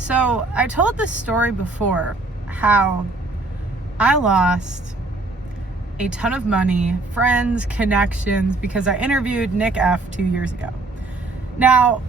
So I told this story before, how I lost a ton of money, friends, connections, because I interviewed Nick F. 2 years ago. Now,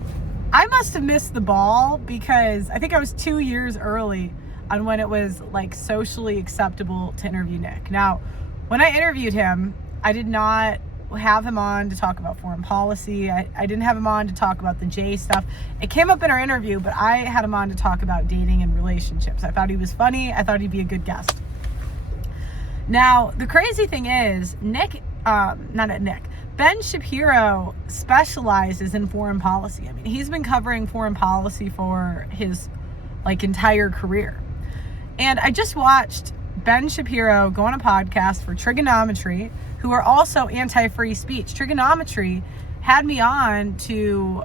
I must have missed the ball because I think I was 2 years early on when it was like socially acceptable to interview Nick. Now, when I interviewed him, I did not have him on to talk about foreign policy. I didn't have him on to talk about the J stuff. It came up in our interview, but I had him on to talk about dating and relationships. I thought he was funny. I thought he'd be a good guest. Now, the crazy thing is, Ben Shapiro specializes in foreign policy. I mean, he's been covering foreign policy for his entire career. And I just watched Ben Shapiro go on a podcast for Trigonometry, who are also anti-free speech. Trigonometry had me on to,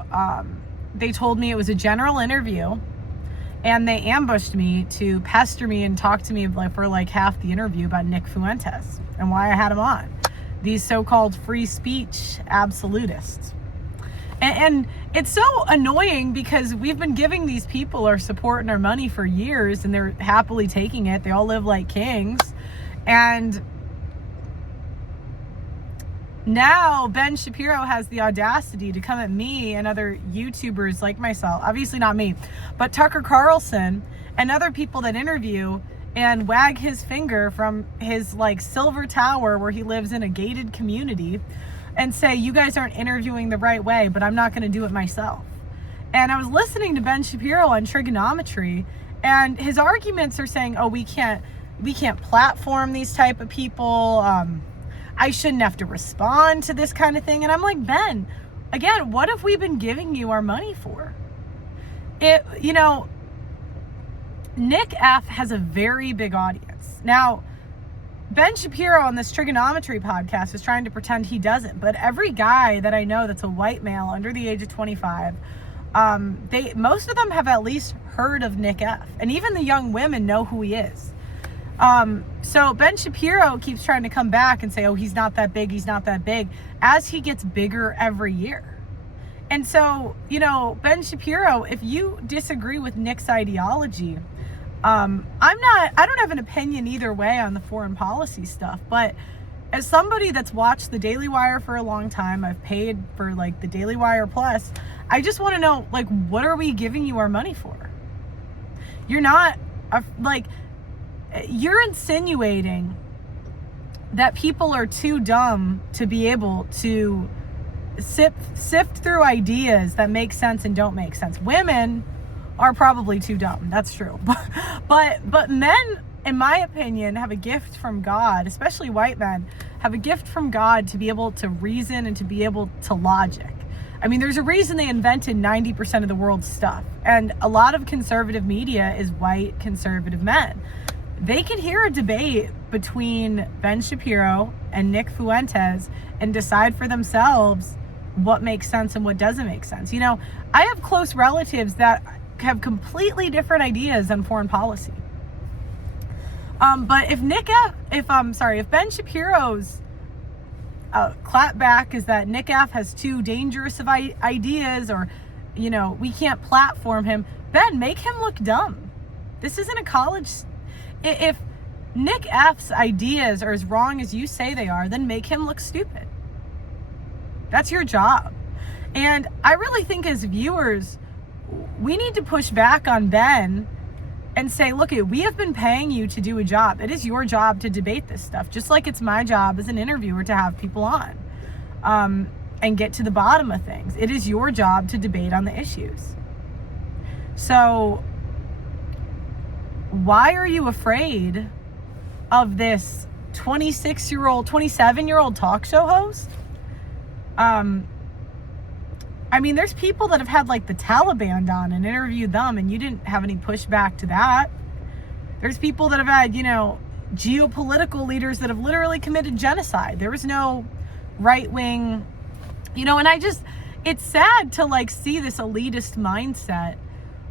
they told me it was a general interview, and they ambushed me to pester me and talk to me for half the interview about Nick Fuentes and why I had him on. These so-called free speech absolutists. And it's so annoying because we've been giving these people our support and our money for years, and they're happily taking it. They all live like kings. And now Ben Shapiro has the audacity to come at me and other YouTubers like myself, obviously not me, but Tucker Carlson and other people that interview, and wag his finger from his silver tower where he lives in a gated community and say, you guys aren't interviewing the right way, but I'm not going to do it myself. And I was listening to Ben Shapiro on Trigonometry, and his arguments are saying, oh, we can't platform these type of people. I shouldn't have to respond to this kind of thing. And I'm like, Ben, again, what have we been giving you our money for? Nick F. has a very big audience. Now, Ben Shapiro on this Trigonometry podcast is trying to pretend he doesn't, but every guy that I know that's a white male under the age of 25, most of them have at least heard of Nick F. And even the young women know who he is. So Ben Shapiro keeps trying to come back and say, oh, he's not that big, as he gets bigger every year. And so, Ben Shapiro, if you disagree with Nick's ideology, I don't have an opinion either way on the foreign policy stuff, but as somebody that's watched the Daily Wire for a long time, I've paid for the Daily Wire Plus, I just want to know, what are we giving you our money for? You're not, you're insinuating that people are too dumb to be able to sift through ideas that make sense and don't make sense. Women are probably too dumb. That's true. But men, in my opinion, have a gift from God, especially white men, have a gift from God to be able to reason and to be able to logic. I mean, there's a reason they invented 90% of the world's stuff. And a lot of conservative media is white conservative men. They can hear a debate between Ben Shapiro and Nick Fuentes and decide for themselves what makes sense and what doesn't make sense. I have close relatives that have completely different ideas on foreign policy. But if Ben Shapiro's clapback is that Nick F has too dangerous of ideas, or, we can't platform him, Ben, make him look dumb. This isn't a college. If Nick F's ideas are as wrong as you say they are, then make him look stupid. That's your job. And I really think as viewers, we need to push back on Ben and say, look, we have been paying you to do a job. It is your job to debate this stuff, just like it's my job as an interviewer to have people on and get to the bottom of things. It is your job to debate on the issues. So why are you afraid of this 27-year-old talk show host? There's people that have had the Taliban on and interviewed them, and you didn't have any pushback to that. There's people that have had, geopolitical leaders that have literally committed genocide. There was no right-wing, and it's sad to see this elitist mindset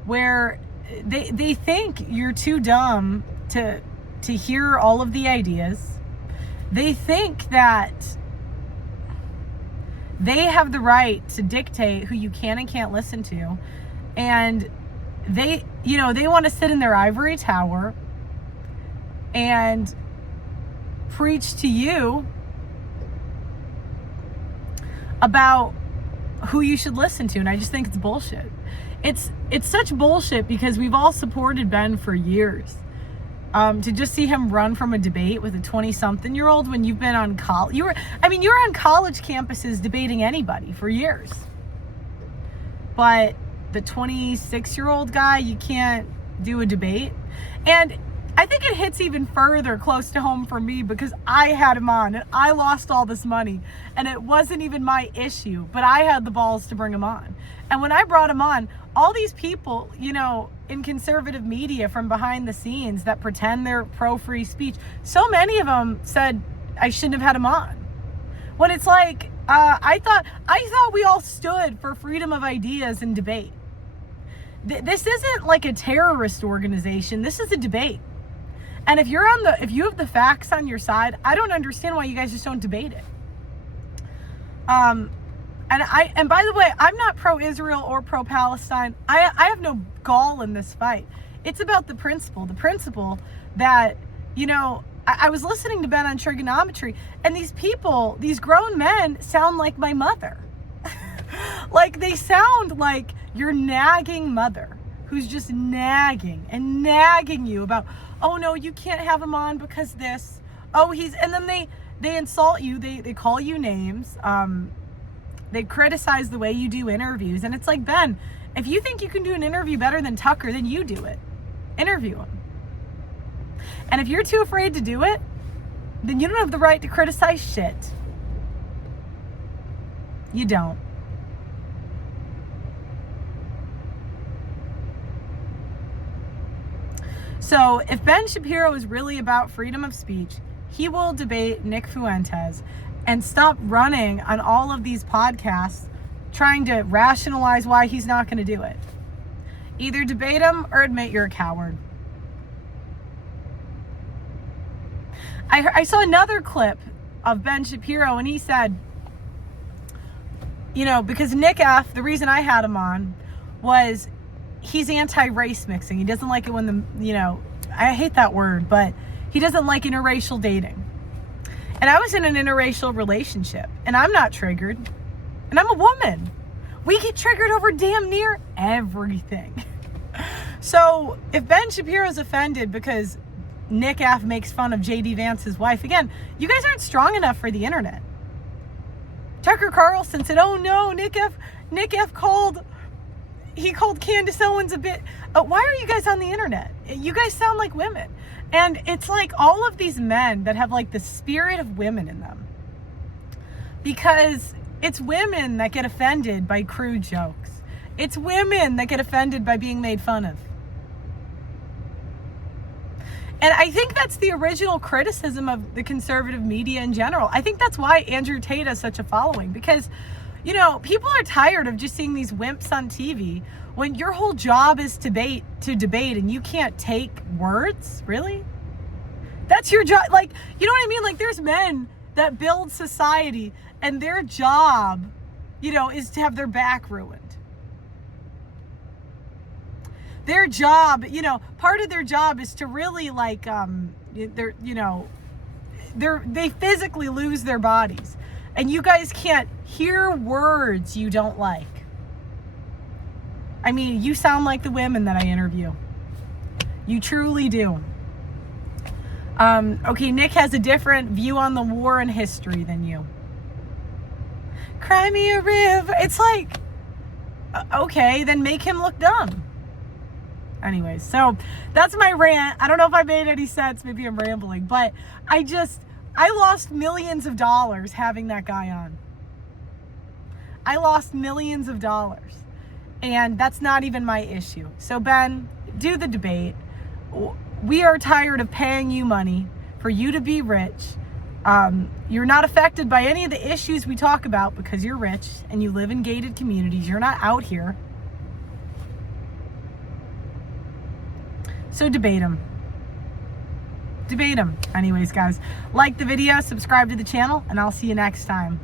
where they think you're too dumb to hear all of the ideas. They think that they have the right to dictate who you can and can't listen to. And they want to sit in their ivory tower and preach to you about who you should listen to. And I just think it's bullshit. It's such bullshit because we've all supported Ben for years. To just see him run from a debate with a 20-something-year-old when you've been on college. You're on college campuses debating anybody for years. But the 26-year-old guy, you can't do a debate. And I think it hits even further close to home for me because I had him on and I lost all this money and it wasn't even my issue, but I had the balls to bring him on. And when I brought him on, all these people, in conservative media from behind the scenes that pretend they're pro-free speech, so many of them said I shouldn't have had him on. When it's like, I thought we all stood for freedom of ideas and debate. This isn't like a terrorist organization. This is a debate. And if you have the facts on your side, I don't understand why you guys just don't debate it. And by the way, I'm not pro-Israel or pro-Palestine. I have no gall in this fight. It's about the principle that, I was listening to Ben on trigonometry, and these people, these grown men sound like my mother. Like they sound like your nagging mother who's just nagging you about, oh no, you can't have him on because this, and then they insult you, they call you names, they criticize the way you do interviews. And it's like, Ben, if you think you can do an interview better than Tucker, then you do it. Interview him. And if you're too afraid to do it, then you don't have the right to criticize shit. You don't. So if Ben Shapiro is really about freedom of speech, he will debate Nick Fuentes and stop running on all of these podcasts trying to rationalize why he's not going to do it. Either debate him or admit you're a coward. I saw another clip of Ben Shapiro and he said, because Nick F., the reason I had him on was he's anti-race mixing. He doesn't like it when I hate that word, but he doesn't like interracial dating. And I was in an interracial relationship and I'm not triggered. And I'm a woman. We get triggered over damn near everything. So if Ben Shapiro's offended because Nick F. makes fun of J.D. Vance's wife, again, you guys aren't strong enough for the internet. Tucker Carlson said, oh no, Nick F. called Candace Owens a bit. Why are you guys on the internet? You guys sound like women. And it's like all of these men that have like the spirit of women in them. Because it's women that get offended by crude jokes. It's women that get offended by being made fun of. And I think that's the original criticism of the conservative media in general. I think that's why Andrew Tate has such a following. Because, people are tired of just seeing these wimps on TV when your whole job is to debate and you can't take words. Really? That's your job. Like, you know what I mean? Like, there's men that build society and their job, is to have their back ruined. Their job, part of their job is to really they physically lose their bodies. And you guys can't hear words you don't like. I mean, you sound like the women that I interview. You truly do. Okay, Nick has a different view on the war and history than you. Cry me a river. It's like, okay, then make him look dumb. Anyways, so that's my rant. I don't know if I made any sense. Maybe I'm rambling, but I lost millions of dollars having that guy on. I lost millions of dollars, and that's not even my issue. So Ben, do the debate. We are tired of paying you money for you to be rich. You're not affected by any of the issues we talk about because you're rich and you live in gated communities. You're not out here. So debate him. Anyways, guys, like the video, subscribe to the channel, and I'll see you next time.